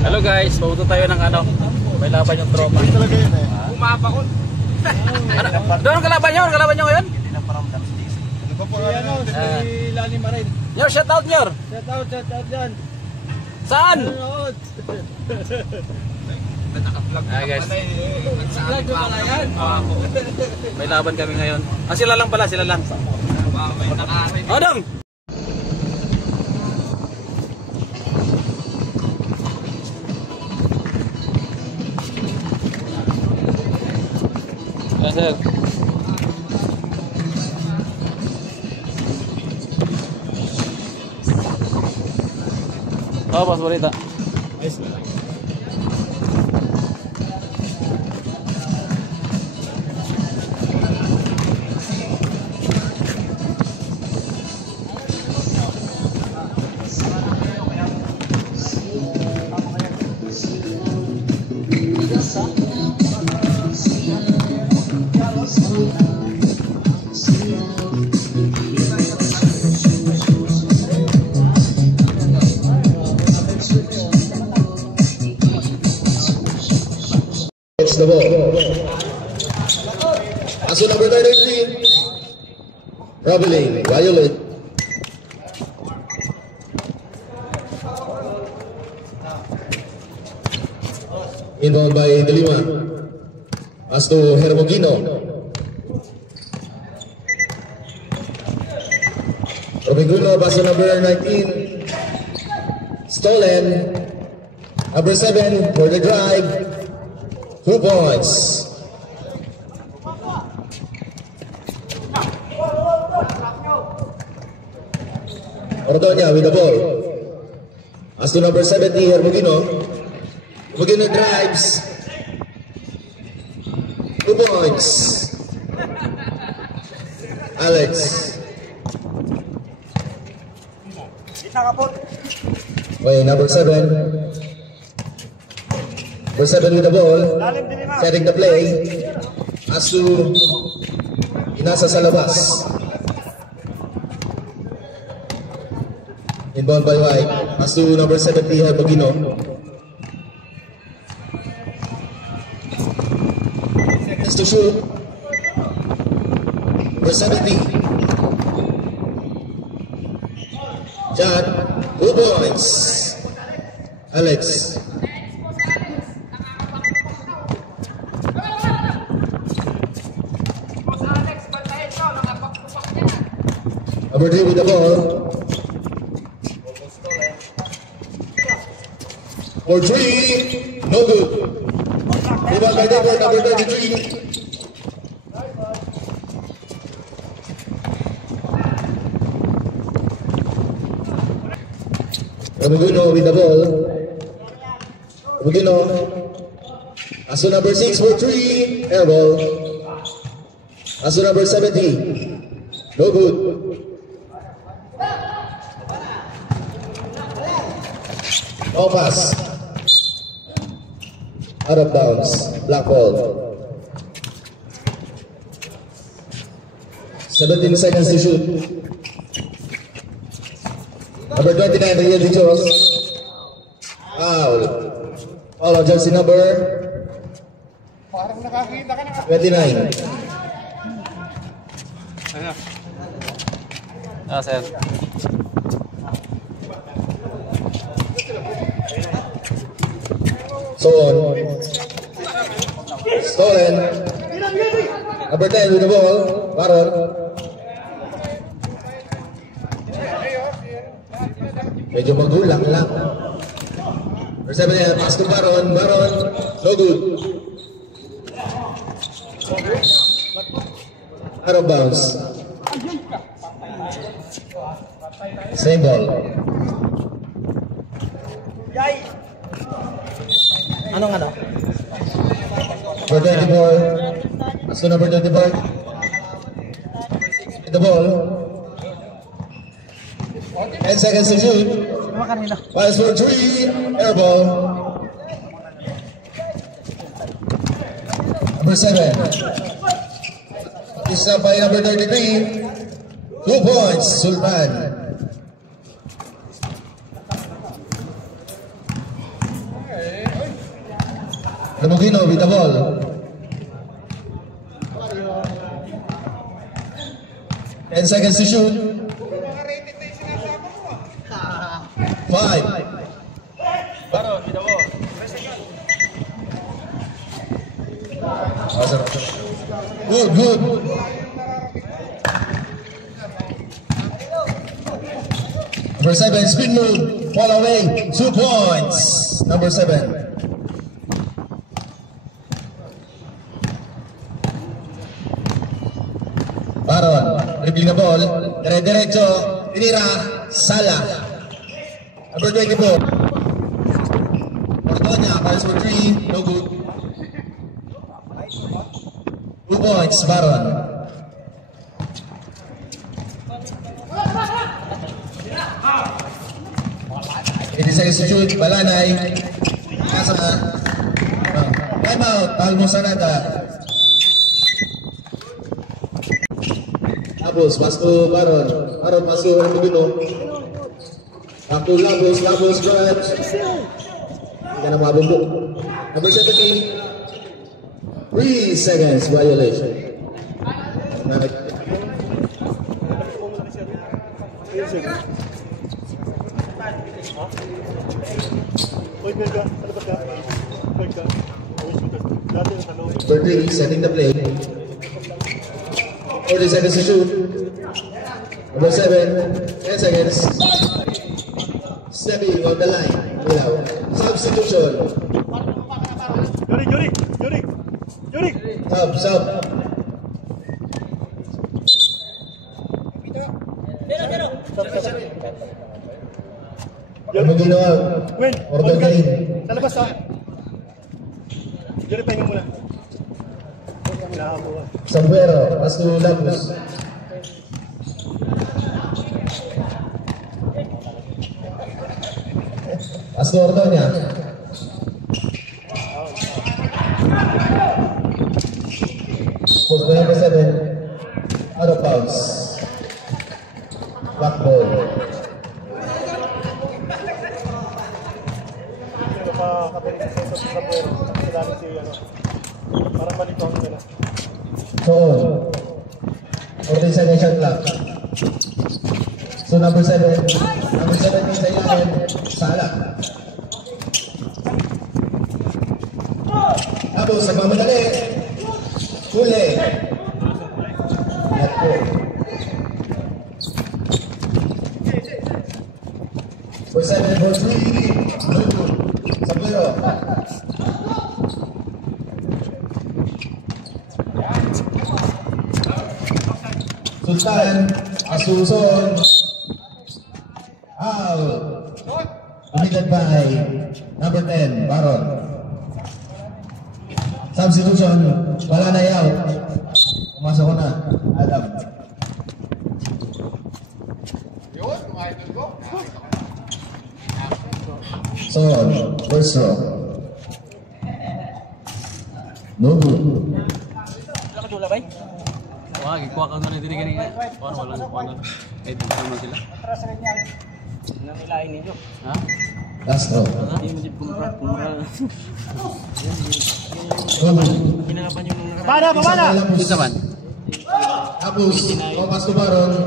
Hello guys, pauto tayo ng ano. May laban yung tropa. Hindi talaga yun eh. Umabakot. Doon kalaban nyo? Kalaban nyo ngayon? Hindi na paramdam sa diesel. Ano pa ano? Si Lani Marin. Nyor, shout out Nyor. Shout out dyan. Saan? Nanonood. Ah guys, Vlog ko pala yan. may laban kami ngayon. Ah, sila lang pala, sila lang. May nakarin. Odong! Yes, sir. Oh, Boss Balita. It's the ball. Aso number 93, Robeling, Violet. Involved by De Lima. Pass to Hermogino. Robinguno, pass to number 19. Stolen. Number 7 for the drive. 2 points. Ordonia with the ball. As to number 70, Hermogino. Hermogino drives. 2 points. Alex. Okay, number 7. Number 7 with the ball, setting the play. Asu inasa sa labas. Inbound by White. Asu number 70, Hermogino. Has to shoot. Number 70. John, 2 points. Alex. Number 3 with the ball. For 3, no good. Rebound by Denver, number 33. Romuguno with the ball. Romuguno. Aso number 6 for 3, air ball. Aso number 70, no good. No pass. Out of bounds. Black ball. 17 seconds to shoot. Number 29, Rio de Jos. Foul. Foul on jersey number 29. Ah, sir. So on. Stolen. Number 10 with the ball. Baron. Medyo magulang lang. Number 7 yan. Pass to Baron. Baron. No good. Out of bounds. Same ball. Anong ano? Number 24. Pass to number 25. With the ball. 10 seconds to shoot. Pass for 3. Air ball. Number 7. This is up by number 33. 2 points, Sultan. Lamogino with the ball. Ten seconds to shoot. 5. Baron, kita mo. Good, good. Number 7, spin move, fall away, 2 points. Number 7. Baron, dribbling the ball, dire-diretso, tinira, Sala. Number 24. Ordoña, calls for 3, no good. 2 points, Baron. It is execute, Balanay. Nasa, time out, Talmo Sanada. Labos, pass to Baron. Baron, pass to Lamogino. Back to Labos, Labos, Branch. Hindi ka na mabundok. Number 70. 3 seconds violation. Number 3, setting the play. 40 seconds to shoot. Number 7, 10 seconds. Stepping on the line. Without substitution. Yuri! Sub. Ano ginawa? Gwen, Order ka rin. sa labas ha. Yuri, pahinga muna. Sombrero, pass to Labos. Pass to Ordoña. Post to number 7. Out of bounds. Black ball. Pero makakabalik sa sa Sombrero. Sila si ano. Parang malito ang nila. So, 40 seconds shot clock. So number 7 sa ilalim, Sala. Tapos, nagmamadali. Huli. Let go. For 7, for 3. Sombrero. Sultan, Asuson, out. Committed by number 10, Baron. Substitution, wala na out. Pumasok ko na, Adam. So, first row. No good. Nakadula ba? Wah, gikuha ka na din ganyan. Wala. Eh, dito naman sila. Nang ilahin ninyo. Ha? Last row. Hindi mo din pumura. No good. Ginagapan yung mga Pabana! Isa man. Tapos, pass to Baron.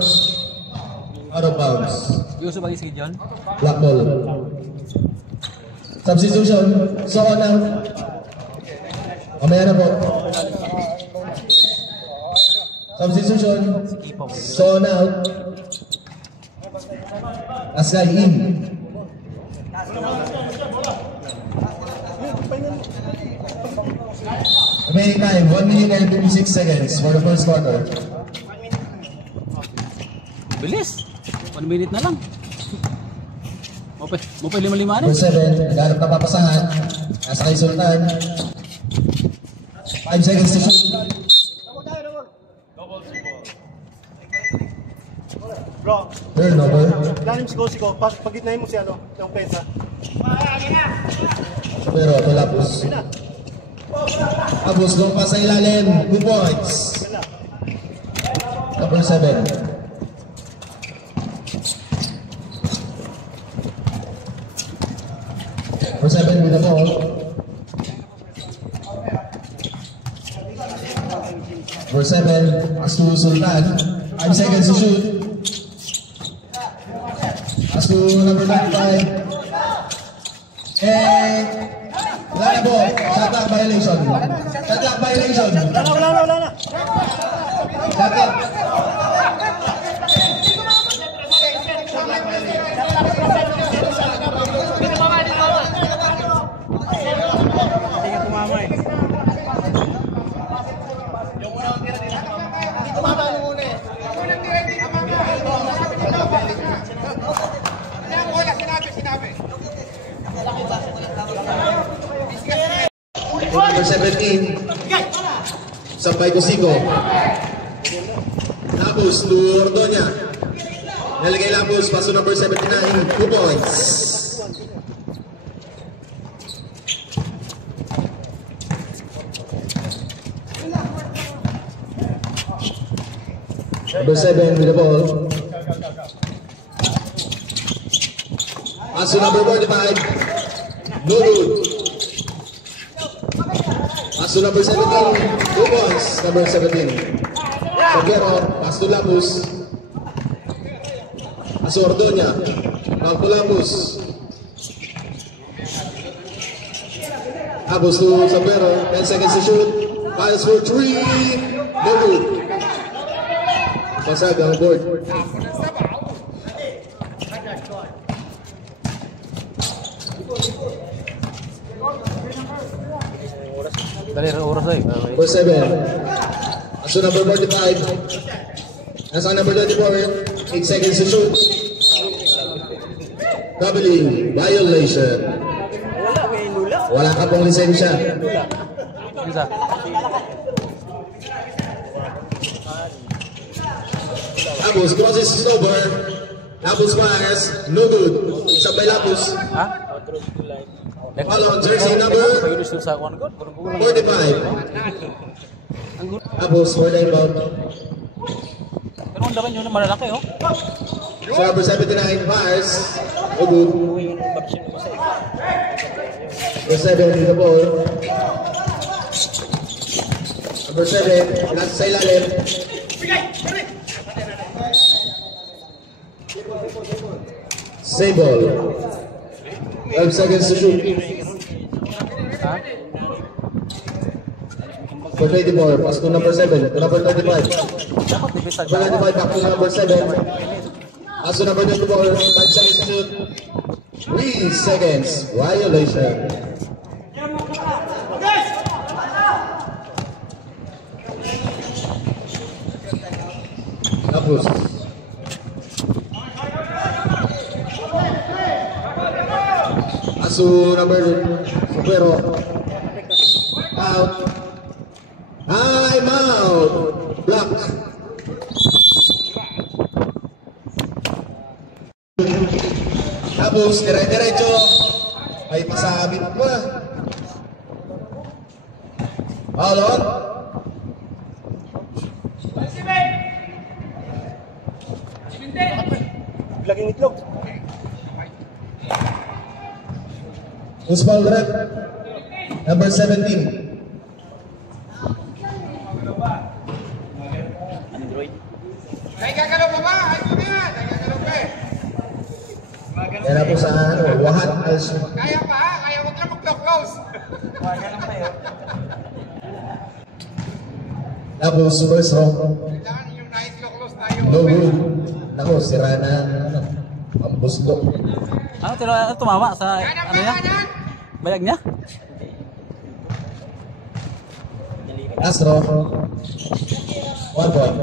Out of bounds. Gusto ba isig John? Black ball. Substitution. So on out. Mamaya na po. Substitution. So on out. Asay in. Remaining time, 1 minute and 26 seconds for the first quarter. Bilis. 1 minute na lang. Mo pa 5-5 ano? Number 7, naghanap na papasahan. Nasa kay Sultan. 5 seconds to shoot. Bro, Turnover. lalim si Kosiko. Pagitnahin mo si ano, yung pensa. Pero ito Lapus. Lapus, lumpas sa ilalim. 2 points. Number 7. Number 7 with the ball. Number 7, pass to Sultan. 5 seconds to shoot. Pass to number 95. And wala na po. Shot clock violation. Shot clock violation. Wala na. Shot clock. Hindi ka tumama eh. Number 17. Sampay Cosico. Lapus to Ordonia. Nalagay Lapus. Paso number 79. 2 points. Number 7 with the ball. Paso number 45. No good. Pass to number 17, 2 points, number 17. Saguero, pass to Lapus. Pass to Ordonia, back to Lapus. Lapus to Saguero, 10 seconds to shoot. Fires for 3, no good. Pasag ang board. Dali, oras ay. Number 7. Pass to number 45. Nasa number 24, 8 seconds to shoot. Doubling, violation. Wala, may lula. Wala ka pong lisensya. Isa. Lapus crosses his over. Lapus fires, no good. Sabay Lapus. Ha? Follow on jersey number Pag-ilis sa kuwan ko. 45. Lapus for the inbound. Pero ang daman yun na malalaki, oh. So number 79 fires, no good. Number 7 with the ball. Number 7, nasa sa ilalim. Save ball. 12 seconds to shoot. Ha? For 24, pass to number 7, to number 35. Dapat dibisag Number 95, back to number 7. Pass to number 24, 5 seconds to shoot. 3 seconds, violation. Tapos. Asu number Supero. Out. Time out. Block. Tapos, dire-diretso. Ay pasabit pa. Foul on. Laging itlog. Who's foul rep? Number 17. Yan na po sa ano, Wahat Alsu. Kaya pa, kaya huwag lang mag-close. Tapos first round. Kailangan yung night close tayo. No good. Nako, sira na ano, ang buslo. Ano, tumama sa, ano niya? Bayag niya? Last round. 1 point.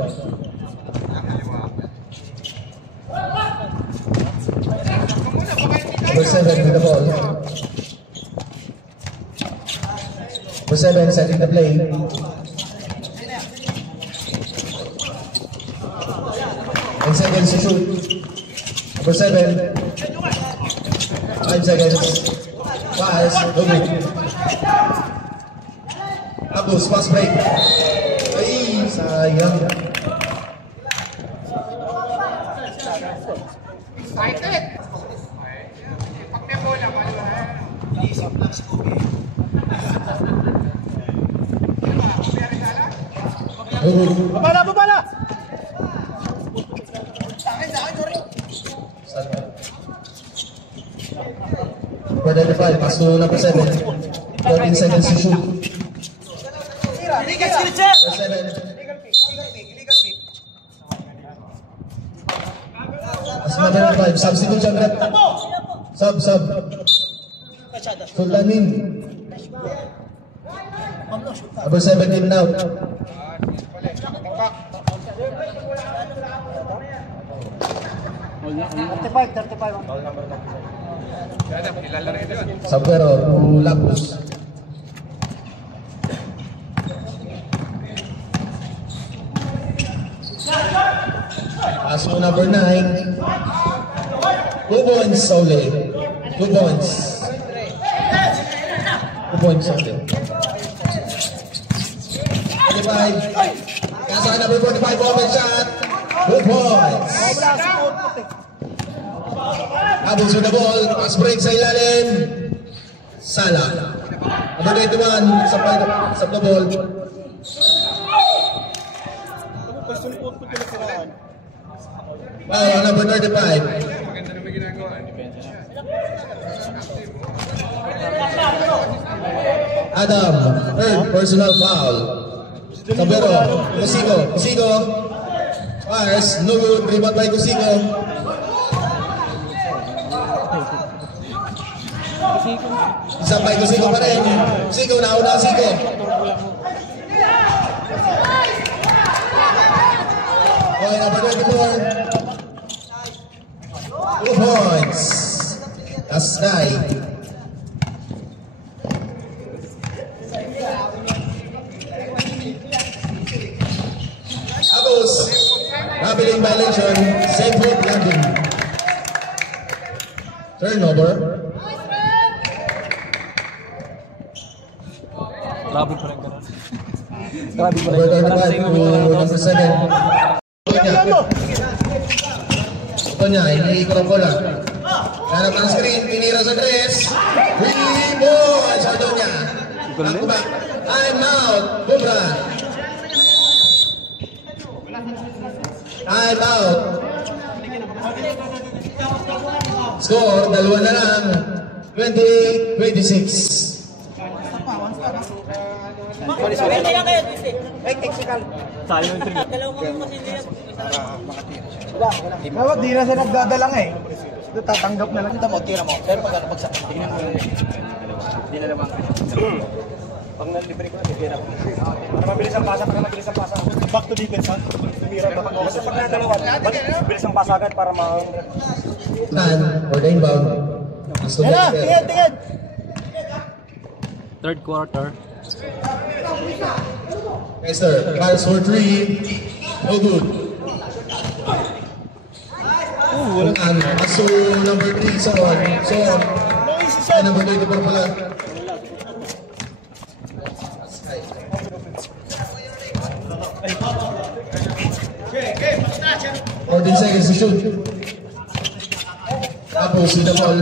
Number 7 with the ball. Number 7 setting the play. And seconds to shoot. Number 7. 5 seconds. Pass. No good. Tapos, pass break. Ay, sayang. Excited! Pag may bola, balo na. Iisip lang si Kobe. Ano ba? Kuya Rizala? Babala, babala! For 35, pass to number 7. 14 seconds to shoot. Number 7. Pass to number 5. Substitution rep. Sub. Sultanin. Number 17 now. Sampero to Lapus. Pass to number 9. 2 points only. 2 points. 2 points only. 45. Kasa number 45, open shot. 2 points. Habos with the ball. Pass break sa ilalim. Sala. Number 21, sa the ball. Oh, number 35. Adam, third personal foul. Sampero, Kusigo. Fires, no good, rebound by Kusigo. Isang by Kusigo pa rin. Kusigo, nauna Kusigo. Okay, number 24. 2 points. That's 9. Abos, Rabiling violation, safe foot landing. Turnover. Grabe pa rin ganun. Number 35 to number 7. Tonya, iniikot ang bola. Hanap ng screen, pinira sa 3. 3 points sa Tonya. Time out, Bubra. Time out. Score, 2 na lang. 20-26. Dapat di na siya nagdadalang eh. Tatanggap na lang. Ito mo, tira mo. Pero pag bagsak, tingnan mo lang. Hindi na naman. Pag nalibre ko na, tira mo. Para mabilis ang pasa, Back to defense, ha? Tumira ba? Basta pag nadalawan, mabilis ang pasa agad para ma... Tan, or the inbound. Tingin! Third quarter. Esther, fires for 3. No good. Aso number 3, Son. Ay, number 24 pala. Or 10 seconds to shoot. Tapos with the ball.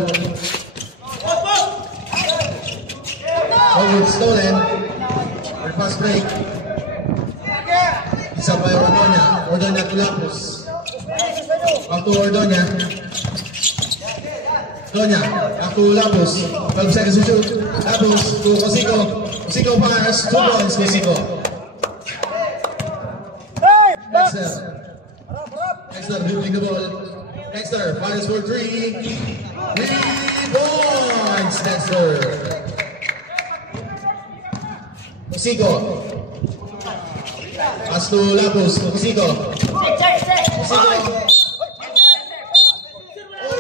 Oh, stolen. Or fast break. Isa pa yung Ordonia to Lapus. Back to Ordonia. Back to Lapus. 12 seconds to shoot. Lapus to Kusigo. Kusigo fires. 2 points, Kusigo. Dexter dribbling the ball. Dexter fires for 3. 3 points, Dexter. Kusigo. Pass to Lapus. Kusigo.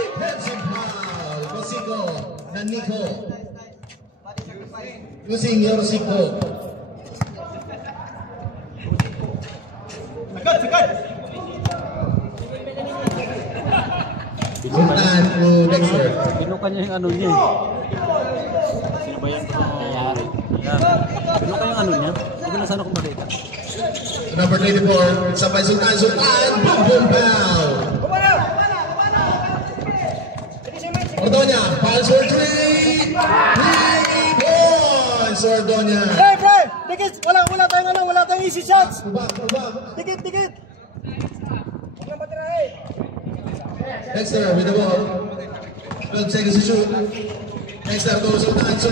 Offensive foul. Kusigo. Nico. Using your Kusigo. Sultan to Dexter. Pinukan niya yung ano niya eh. Sino ba yan? Nangyayari. Pinukan yung ano niya. Huwag na sana kung makita. Number 24, sabay Sultan. Boom, boom, pow. Ordonia, fouls for 3. 3 points, Ordonia. Hey, Brian! Dikit! Wala tayong easy shots! Tubak. Dikit! Dexter with the ball. 12 seconds to shoot. Dexter to Sultan. The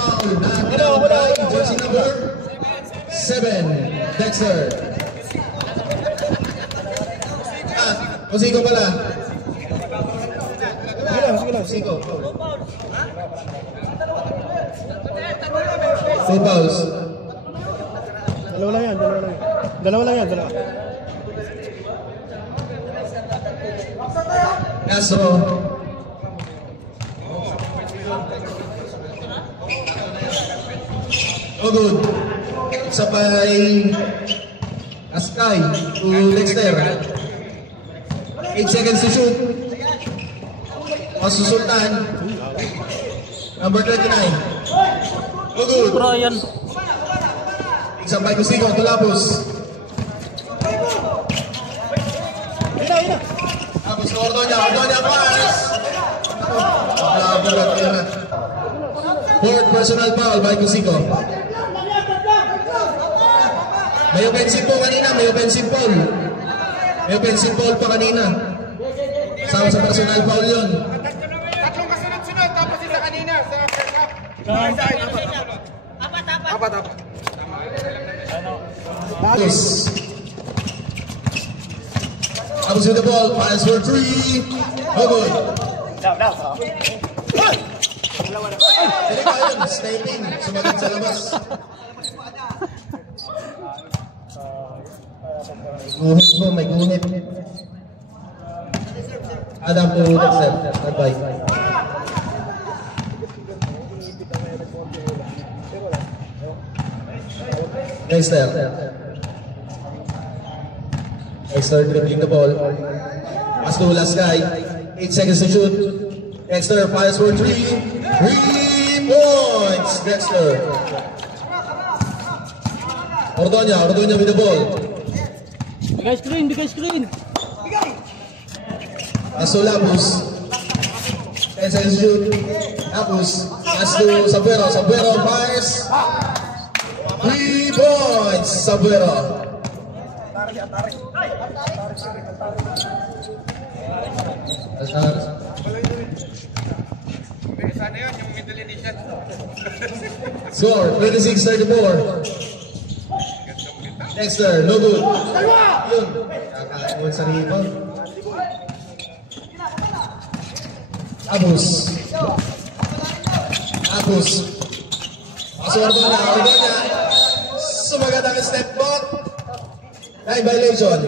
foul. Knocked by jersey number 7. Dexter. Musico pala. Sige lang. Musico. 2 fouls. Dalawa lang yan. Castro. No good. Sabay Askay to Dexter. 8 seconds to shoot. Masusultan. Number 39. No good. Brian. Sabay Kusigo to Lapus. Tapos na Ordoña pass. Fourth personal foul by Kusigo. May offensive po kanina, may offensive foul pa kanina. Sama sa personal foul yun. Tatlong kasunod-sunod, tapos isa kanina sa first half. Apat. Tapos with the ball, pass for 3. No good. Hindi ka yun, sniping. Sumagat sa labas. May guhit. Adam to Dexter. Advice. Dexter dribbling the ball. Pass to last guy. 8 seconds to shoot. Dexter fires for 3. 3 points. Dexter. Ordoña with the ball. Bigay screen. Pass to Lapus. 10 seconds to shoot. Lapus. Pass to Sabuero fires. 3 points. Sabuero. Sana yun, yung middle initial. Score 26-34. Dexter, no good. Yun. Kakaiwan sa rebound. Abus. Paso Ordoña. Sumagat ang step back. Time violation.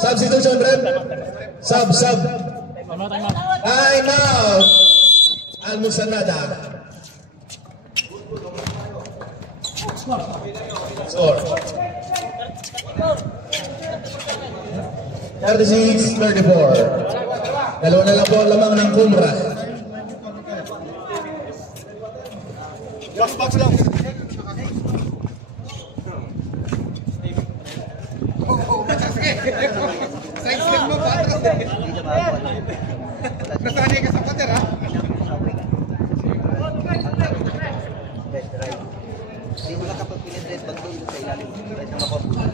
Substitution, rep. Sub. Time out. Almusanada. Score. 36-34. Dalawa na lang po ang lamang ng Kumra. Box lang. Size lang mo, patas. Nasanay ka sa pader, ha? Hindi mo nakapag-penetrate pag doon sa ilalim. Kahit na makapag.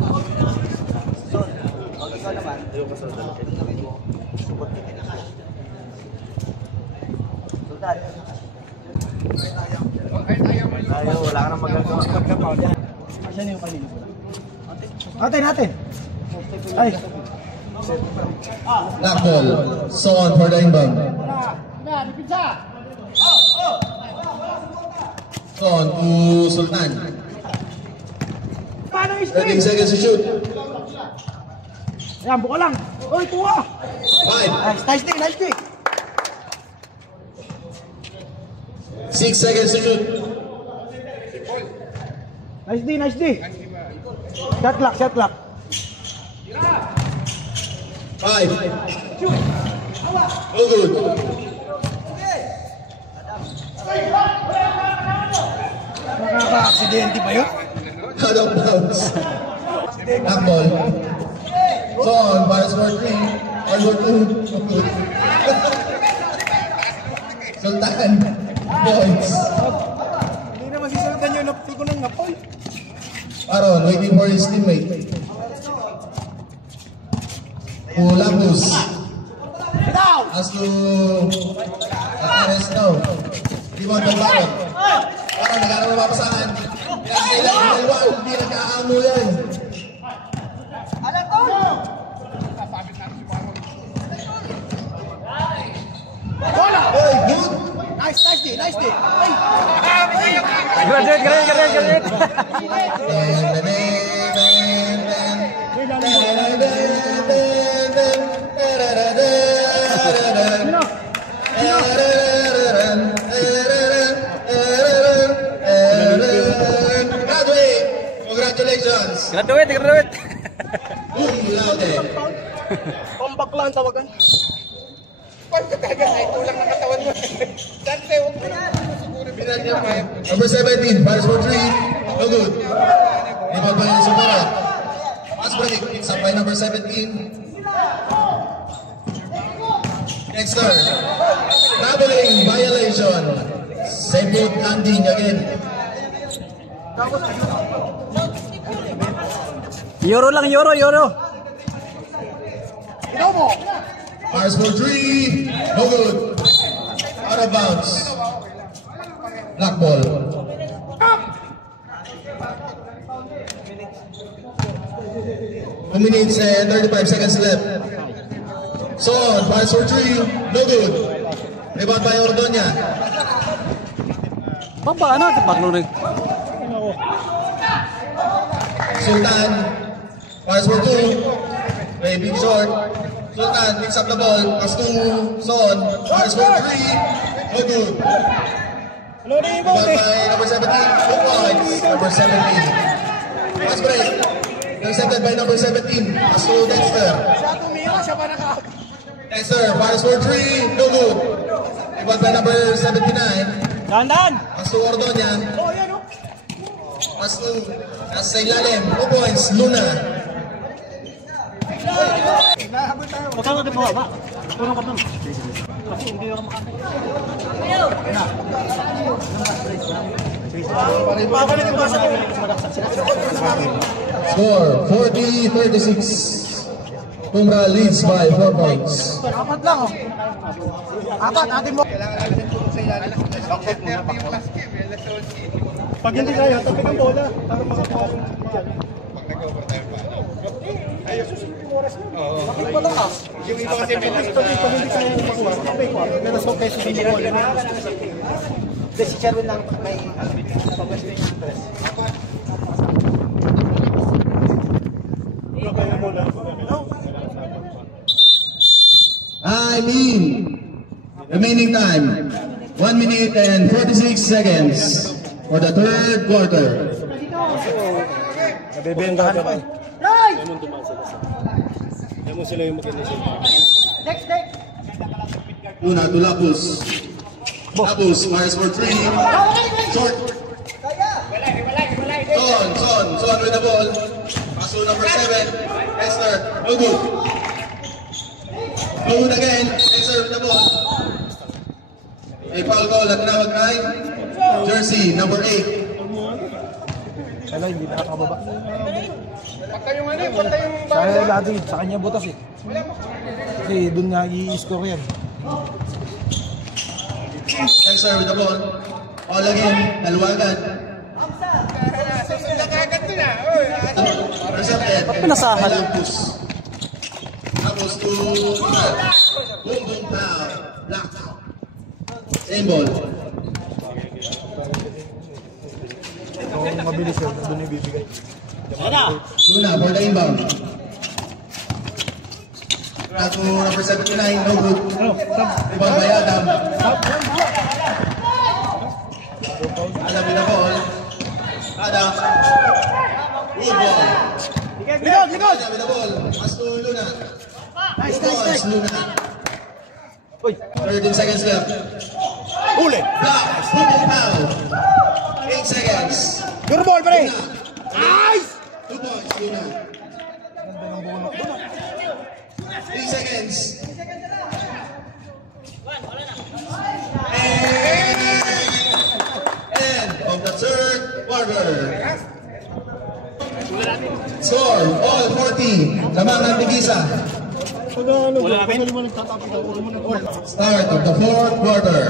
Son, pag ikaw naman, gawin mo, support ka na kayo. Sultan. Ayaw, wala ka nang magagawa. Asan yung kanina? Natin. Ay. Nakball. Son for the inbound. Son to Sultan. 13 seconds to shoot. Ayan, buka lang. Oy, tuwa. 5. Nice day. 6 seconds to shoot. Nice day. Shot clock. 5. No good. Nakaka-aksidente ba yun? Out of bounds. Nakball. Son, pass for 3. Pass for 2. Sultan. Points. Hindi na masisalatan yun. Napil ko ng napol. Aaron waiting for his teammate. Lapus. Has to arrest now. Limon ng Aaron. Aaron, nagkaroon mapapasahan. Hindi nagkaamo yan. Hey, good. Nice day. Graduate. Congratulations. Graduate. Cum laude. Pambakla ang tawagan. Pagkatagal ay tulang ng katawan mo. Dante, huwag mo na. Siguro binadya pa yan. Number 17, fires for 3. No good. Lima ba yung sumara? Pass break. It's up by number 17. Dexter. Traveling violation. Same boat landing again. Euro lang, Euro. Fires for 3. No good. Out of bounds. Black ball. Two minutes and 35 seconds left. Son, fires for 3. No good. Rebound by Ordonia. Paano? Paglunig. Sultan. Fires for 2. Play big short. Sultan picks up the ball. Pass to Son. Fires for 3. No good. Rebound by number 17. 2 points. Number 17. Pass break. Intercepted by number 17. Pass to Dexter. Dexter fires for 3. No good. Rebound by number 79. Dandan! Pass to Ordonia. Pass to nasa ilalim. 2 points. Luna. Huwag ka natin bumaba. Puno ka dun. Kasi hindi ako Score 40-36. Tumra leads by 4 points. Apat lang oh. Apat, atin mo. Pag hindi kaya, tapos ang bola. Para makakuha yung Yung iba kasi may nasa. pag hindi kaya yung makuha, tapos meron sa kayo sa bola. Si Sherwin lang may pag-west yung interest. Remaining time 1 minute and 46 seconds for the third quarter. Nabibenta ka ba? Yan mo sila yung mag-initiate. Luna to Lapus. Lapus fires for 3. Short. Son with the ball. Pass to number 7. Dexter. No good. No good again. Dexter with the ball. A foul goal at tinawag kay jersey number 8. Kala, hindi nakakababa. Pagka yung ano, pagka yung Kaya lagi, sa kanya butas eh. Kasi doon nga i-score yan. Dexter with the ball. All again. Naluwagan. susunod ka agad doon ah. Intercepted. pinasahan? Lapus. Lapus to Luna. Boom boom pow. Black. Same ball. Kung mabilis yun, doon yung bibigay. Luna for the inbound. Back to number 79, no good. Rebound by Adam. Adam with the ball. Adam. Good ball. Likod! Adam with the ball. Pass to Luna. Nice. Luna. 13 seconds left. Uli! Block. Boom pow. 8 seconds. Good ball, pre! Nice! 2 points, Luna. 3 seconds. And of the third quarter. Score, all 40. Lamang ng tigisa. Start of the fourth quarter.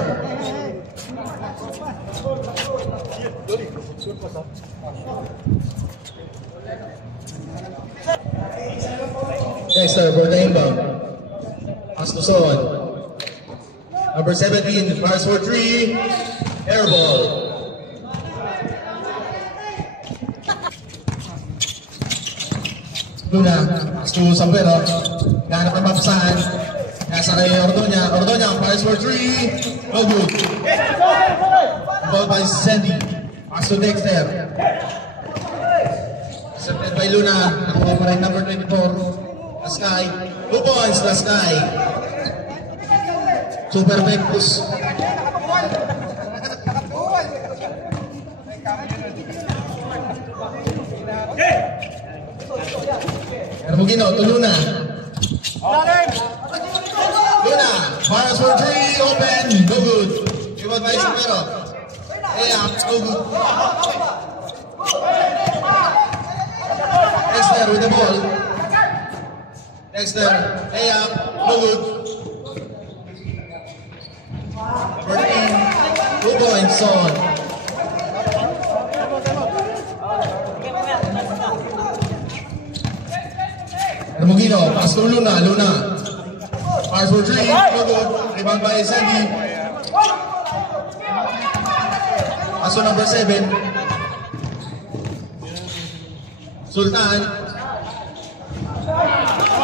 Dexter for the inbound. Pass to Son. Number 17, fires for 3. Air ball. Luna, pass to Sampero. Ganap ang papasahan. Nasa kay Ordoña. Ordoña, fires for 3. No good. Ball by Sandy. Pass to Dexter. Accepted by Luna. Nakuha pa rin number 24. Lasky. 2 points, Lasky. Super Vectus. Hermogino to Luna. Luna, fires for 3, open, no good. Give advice to Pero. Yeah, no good. Dexter with the ball. Dexter, hey up, no good. 13, 2 points on. Hermogino, pass to Luna, Luna. Fires for 3, no good. Rebound by Sandy. Pass to number 7. Sultan.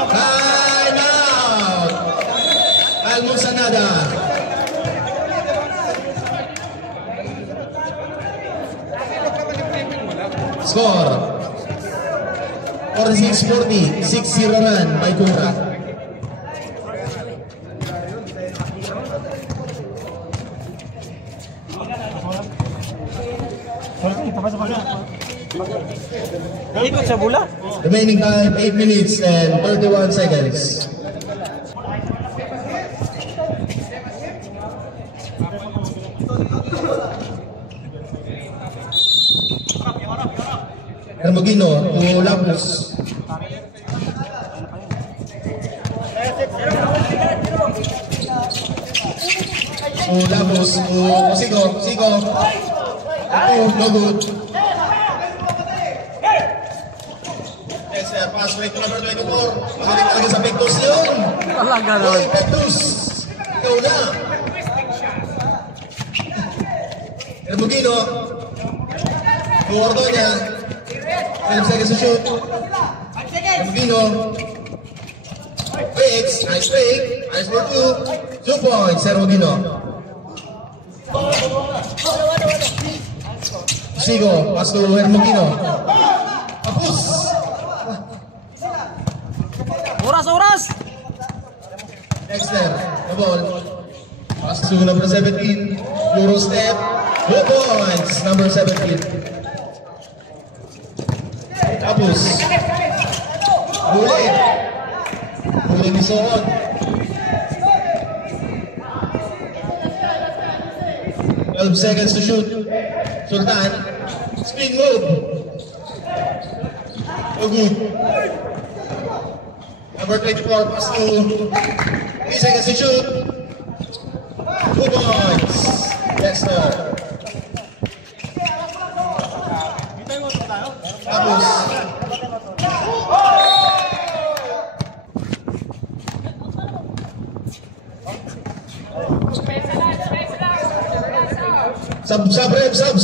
Time out! Almosanada. Score 46-40, 6-0 run by Cura. Ikot sa bula. Remaining time 8 minutes and 31 seconds. Hermogino to Lapus. To Lapus to Sigo. Sigo. No good. Dexter, pass break to number 24. Makalit talaga sa Vectus yun. Talaga nun. Hey, Vectus. Ikaw na. Hermogino. To Ordoña. 12 seconds to shoot. Hermogino. Fakes. Nice fake. Nice for 2. 2 points, Hermogino. Sigo. Pass to Hermogino. Tapos. Oras! Dexter, the ball. Pass to number 17. Euro step. 2 points, number 17. Tapos. Huli. Huli ni Sohon. Twelve seconds to shoot. Sultan. Spin move. No good. Number 24, pass to 3 seconds to shoot. 2 points. Dexter. Tapos. Sub, rep, sub.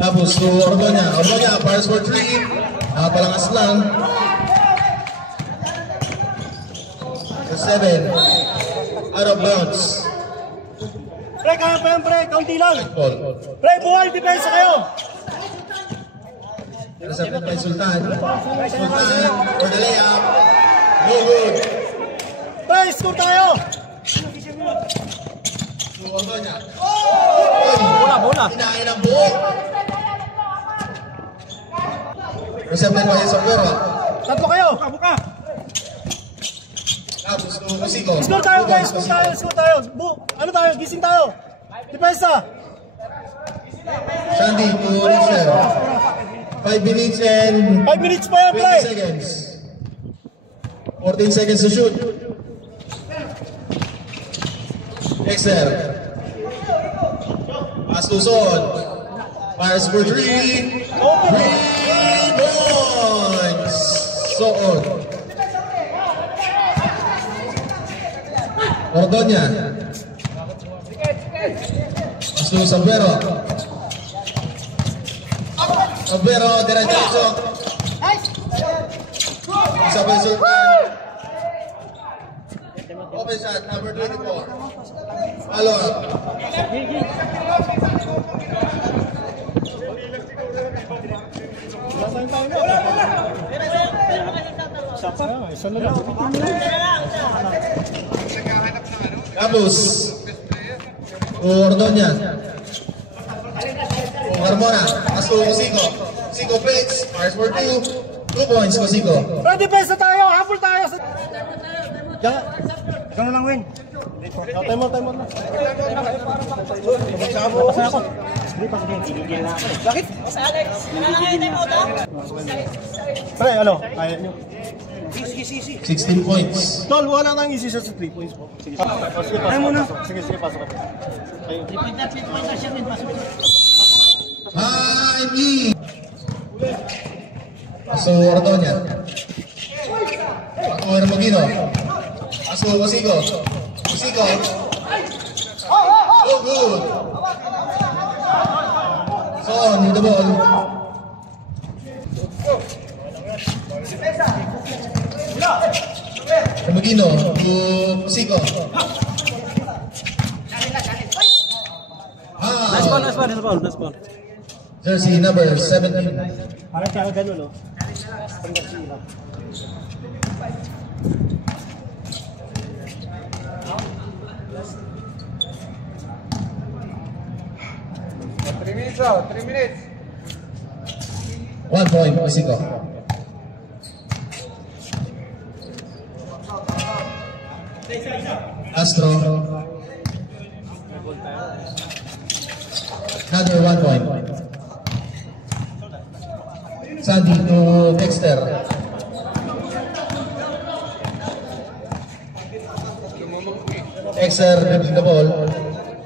Tapos to Ordoña. Ordoña, fires for 3. Nakapalangas lang. 7. Out of bounds. Pre, kaya pa yan, pre. Kaunti lang. Ball. Pre, buhay. Depensa kayo. Intercepted by Sultan. Sultan for the layup. No good. Pre, score tayo. To Ordoña. Bola. Hinahin ang buhok. Intercepted by Sampero. Tatlo kayo. Buka. Tapos to Cosico. Score tayo guys, score tayo. Ano tayo, gising tayo. Depensa. Sandy to Richard. 5 minutes and 5 minutes pa yan, 20 play. seconds. 14 seconds to shoot. Dexter. Pass to Son. Fires for 3. 3 points. Son. Ordonia. Pass to Sabero. Sabero, diretso. Sabay Sultan. Open shot, number 24. Follow up. Tapos Ordonia. Carmona, Asko Cosico. Cosico fakes, fires for 2. 2 points, Cosico. Pero depensa tayo, habol tayo. Ikaw na lang, Win. Time out na. Bakit? Sa Alex, nanangayin tayo mo ito? Pre, ano? Kaya nyo. 16 points. Tol, wala nang isi sa 3 points po. Sige, pasok muna. Sige, pasok. Kayo. Time E. Aso Ordonia. Ako Hermogino. Aso Cosico. Cosico. Oh, good. Son with the ball. Hermogino to Cosico. Nice ball. Jersey number 17. Parang kaya ganun, no? Panggap sila. Three minutes out, 3 minutes. 1 point, Cosico. Astro. Another 1 point. Sandy to Dexter. Dexter dribbling the ball.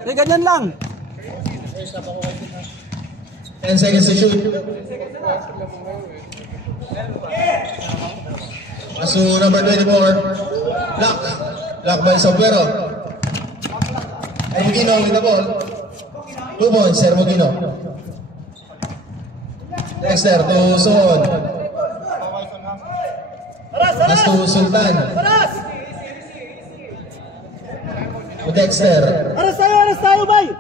Ganyan lang. 10 seconds to shoot. Asu number 24. Lock by Sabero. Hermogino with the ball. 2 points, Hermogino. Dexter to Son. Pass to Sultan. To Dexter. Aras tayo, bay!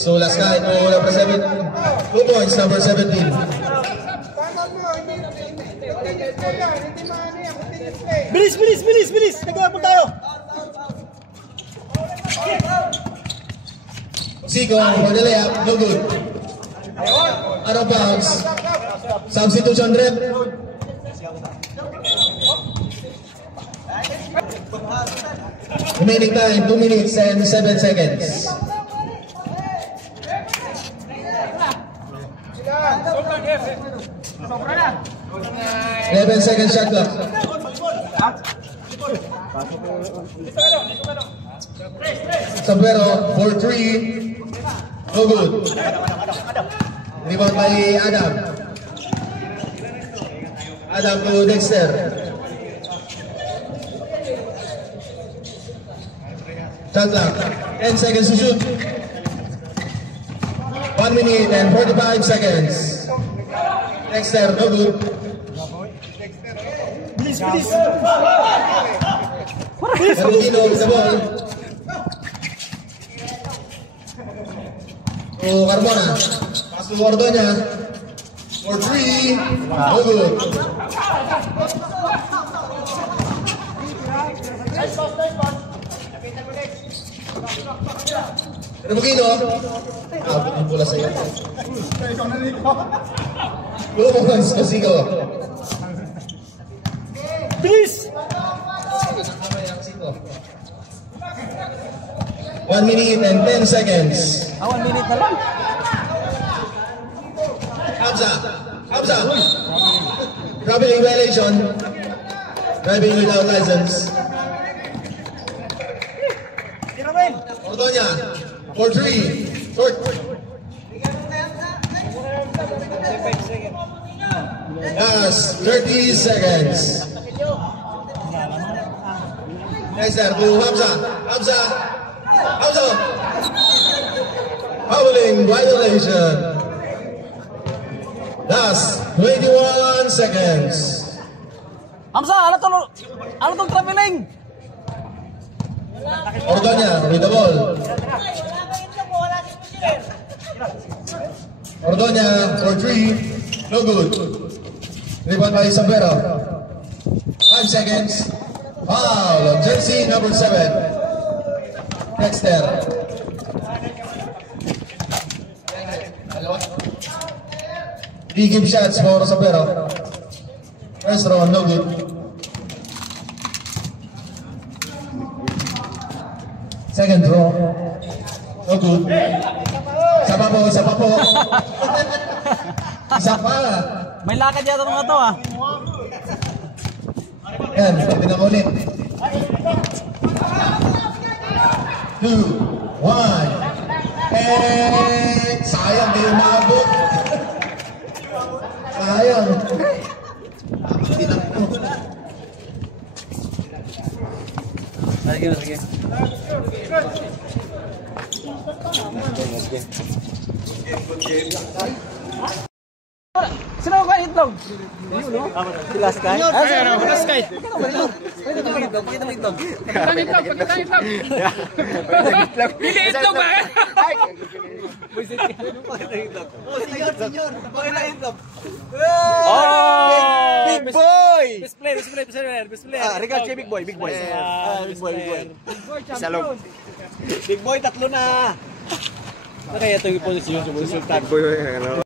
So last guy to number 7. 2 points, number 17. Bilis! Nagkakapon tayo! Cosico for the layup, no good. Out of bounds. Substitution rep. Remaining time 2 minutes and 7 seconds. 11 seconds shot clock. Sabero for 3. No good. Rebound by Adam. Adam to Dexter. Shot clock. 10 seconds to shoot. 1 minute and 45 seconds. Dexter, no good. Bilis! Hermogino with the ball. To Carmona. Pass to Ordonia. For 3. No good. Hermogino. Abot yung pula sa'yo. 2 points, Cosico. Bilis! 1 minute and 10 seconds. 1 minute na lang. Hamza. Traveling violation. Driving without license. Ordonya. For 3. Short. Last 30 seconds. Next there to Hamza. Fouling violation. Last 21 seconds. Hamza, ano tong traveling? Ordonya with the ball. Ordonya for 3. No good. Rebound by Isabero. 5 seconds. Foul on jersey number 7. Dexter. He give shots for Isabero. First round, no good. Second throw. No good. Isa pa po. Isa pa. May lakad yata ng ito ah. Yan, pwede na ulit. 2, 1. And sayang, di umabot. Sayang. Sige. Sino ba itlog? Si Last Sky? Last Sky. Pakita mo itlog. Pili itlog ba? Senyor. Pakita itlog. Big boy! Best player. Regal siya, big boy. Big boy. Salong. Big boy, tatlo na. Kaya ito yung posisyon sa Big boy, ano?